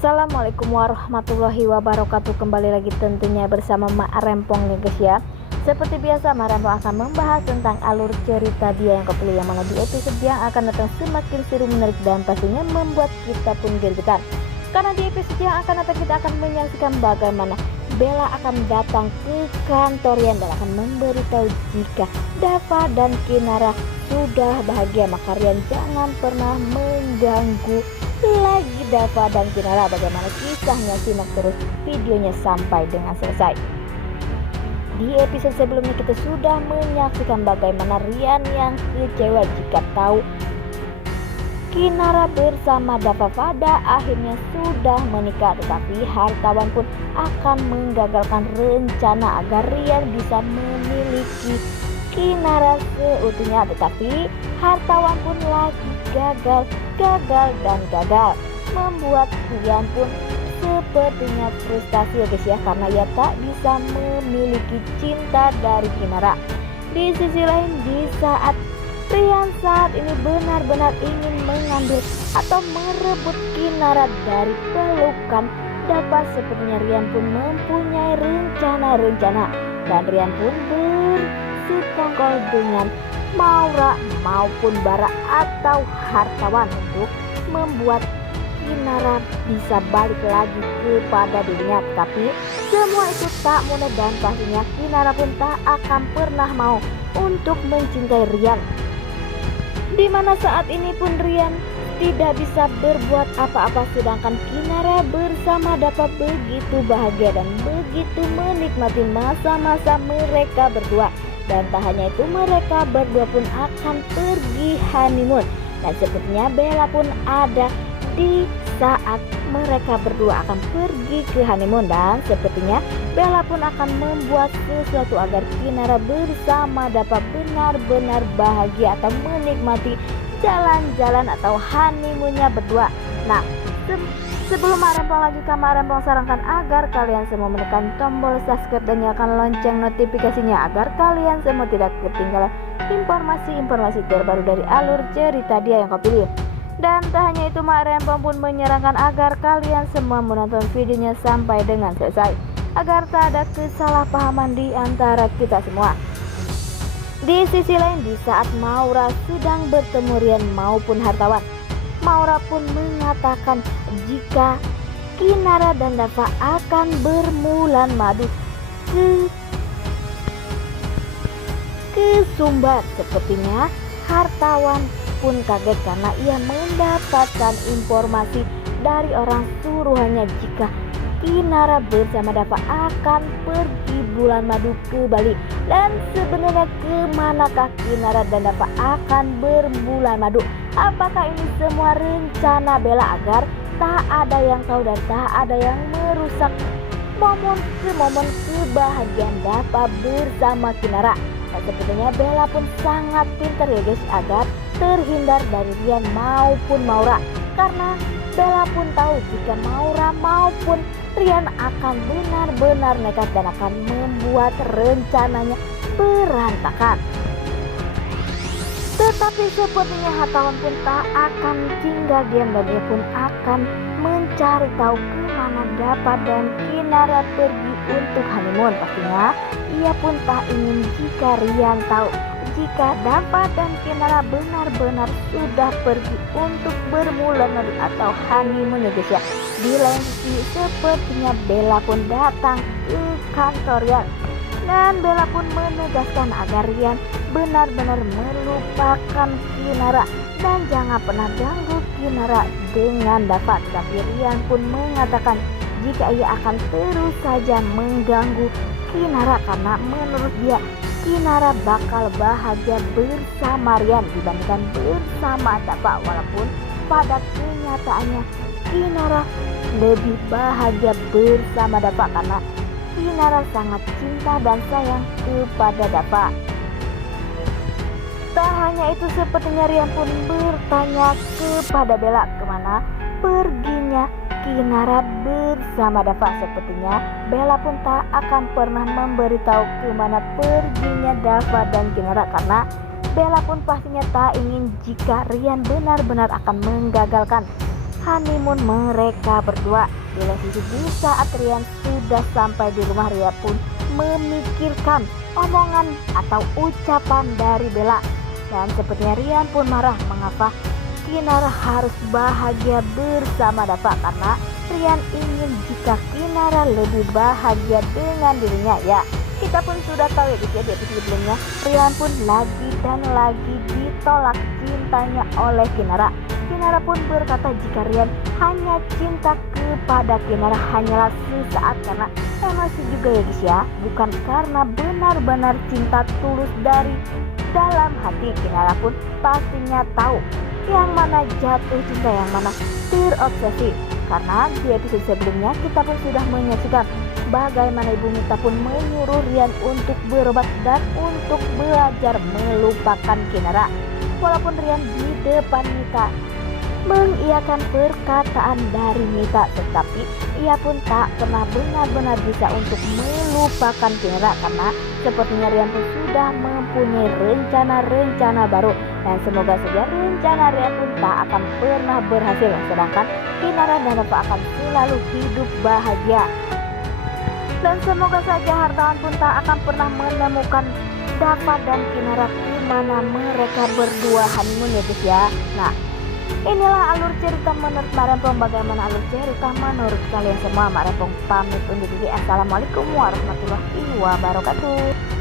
Assalamualaikum warahmatullahi wabarakatuh. Kembali lagi tentunya bersama Mak Rempong nih guys ya. Seperti biasa Mak Rempong akan membahas tentang alur cerita dia yang kepilih, yang mana di episode yang akan datang semakin seru, menarik dan pastinya membuat kita pun gergetan. Karena di episode yang akan datang kita akan menyaksikan bagaimana Bella akan datang ke kantor Rian dan akan memberitahu jika Dava dan Kinara sudah bahagia. Maka Rian jangan pernah mengganggu lagi Dava dan Kinara. Bagaimana kisahnya, simak terus videonya sampai dengan selesai. Di episode sebelumnya kita sudah menyaksikan bagaimana Rian yang kecewa jika tahu Kinara bersama Dava pada akhirnya sudah menikah, tetapi hartawan pun akan menggagalkan rencana agar Rian bisa memiliki Kinara seutuhnya. Tetapi hartawan pun lagi gagal dan gagal, membuat Rian pun sepertinya frustasi ya guys ya, karena ia tak bisa memiliki cinta dari Kinara. Di sisi lain, di saat Rian saat ini benar-benar ingin mengambil atau merebut Kinara dari pelukan Dava, sepertinya Rian pun mempunyai rencana dan Rian pun bersekongkol dengan Maura maupun Bara atau hartawan untuk membuat Kinara bisa balik lagi kepada dirinya. Tapi semua itu tak mudah dan pastinya Kinara pun tak akan pernah mau untuk mencintai Rian, dimana saat ini pun Rian tidak bisa berbuat apa-apa, sedangkan Kinara bersama Dava begitu bahagia dan begitu menikmati masa-masa mereka berdua. Dan tak hanya itu, mereka berdua pun akan pergi honeymoon, dan sepertinya Bella pun ada di saat mereka berdua akan pergi ke honeymoon, dan sepertinya Bella pun akan membuat sesuatu agar Kinara bersama Dava benar-benar bahagia atau menikmati jalan-jalan atau honeymoonnya berdua. Nah, sebelum Mak Rempong lanjutkan, Mak Rempong sarankan agar kalian semua menekan tombol subscribe dan nyalakan lonceng notifikasinya agar kalian semua tidak ketinggalan informasi-informasi terbaru dari alur cerita dia yang kau pilih. Dan tak hanya itu, Mak Rempong pun menyarankan agar kalian semua menonton videonya sampai dengan selesai agar tak ada kesalahpahaman di antara kita semua. Di sisi lain, di saat Maura sedang bertemu Rian maupun hartawan, Maura pun mengatakan jika Kinara dan Dava akan bermulan madu ke Sumbar. Sepertinya hartawan pun kaget karena ia mendapatkan informasi dari orang suruhannya jika Kinara bersama Dava akan pergi bulan madu ke Bali. Dan sebenarnya kemanakah Kinara dan Dava akan berbulan madu? Apakah ini semua rencana Bella agar tak ada yang tahu dan tak ada yang merusak momen kebahagiaan Dava bersama Kinara? Dan sepertinya Bella pun sangat pintar ya guys agar terhindar dari Rian maupun Maura, karena Bella pun tahu jika Maura maupun Rian akan benar-benar nekat dan akan membuat rencananya berantakan. Tetapi sepertinya hartawan pun tak akan tinggal diam dan dia pun akan mencari tahu kemana Dava dan Kinara pergi untuk honeymoon. Pastinya ia pun tak ingin jika Rian tahu jika Dava dan Kinara benar-benar sudah pergi untuk bermulan madu atau honeymoon ya guys ya. Di lain sisi, sepertinya Bella pun datang ke kantor Rian, dan Bella pun menegaskan agar Rian benar-benar melupakan Kinara dan jangan pernah ganggu Kinara dengan Dava. Tapi Rian pun mengatakan jika ia akan terus saja mengganggu Kinara karena menurut dia Kinara bakal bahagia bersama Rian dibandingkan bersama Dava, walaupun pada kenyataannya Kinara lebih bahagia bersama Dava karena Kinara sangat cinta dan sayang kepada Dava. Tak hanya itu, sepertinya Rian pun bertanya kepada Bella kemana perginya Kinara bersama Dava. Sepertinya Bella pun tak akan pernah memberitahu kemana perginya Dava dan Kinara karena Bella pun pastinya tak ingin jika Rian benar-benar akan menggagalkan honeymoon mereka berdua. Di sisi di saat Rian sudah sampai di rumah, Rian pun memikirkan omongan atau ucapan dari Bella. Dan sepertinya Rian pun marah mengapa Kinara harus bahagia bersama Dava, karena Rian ingin jika Kinara lebih bahagia dengan dirinya. Ya, kita pun sudah tahu ya guys ya, di episode sebelumnya Rian pun lagi dan lagi ditolak cintanya oleh Kinara. Kinara pun berkata jika Rian hanya cinta kepada Kinara hanyalah sesaat karena emosi juga ya guys ya, bukan karena benar-benar cinta tulus dari dalam hati. Kinara pun pastinya tahu yang mana jatuh cinta, yang mana terobsesi. Karena di episode sebelumnya kita pun sudah menyaksikan bagaimana Ibu Mita pun menyuruh Rian untuk berobat dan untuk belajar melupakan Kinara. Walaupun Rian di depan Mita mengiyakan perkataan dari Mita, tetapi ia pun tak pernah benar-benar bisa untuk melupakan Kinara, karena sepertinya Rian pun sudah mempunyai rencana-rencana baru, dan semoga saja rencana Rian pun tak akan pernah berhasil, sedangkan Kinara dan Dava akan selalu hidup bahagia. Dan semoga saja hartawan pun tak akan pernah menemukan Dava dan Kinara di mana mereka berdua honeymoon ya guys ya. Nah, inilah alur cerita menurut Mak Rempong. Bagaimana alur cerita menurut kalian semua? Mak Rempong pamit undur diri. Assalamualaikum warahmatullahi wabarakatuh.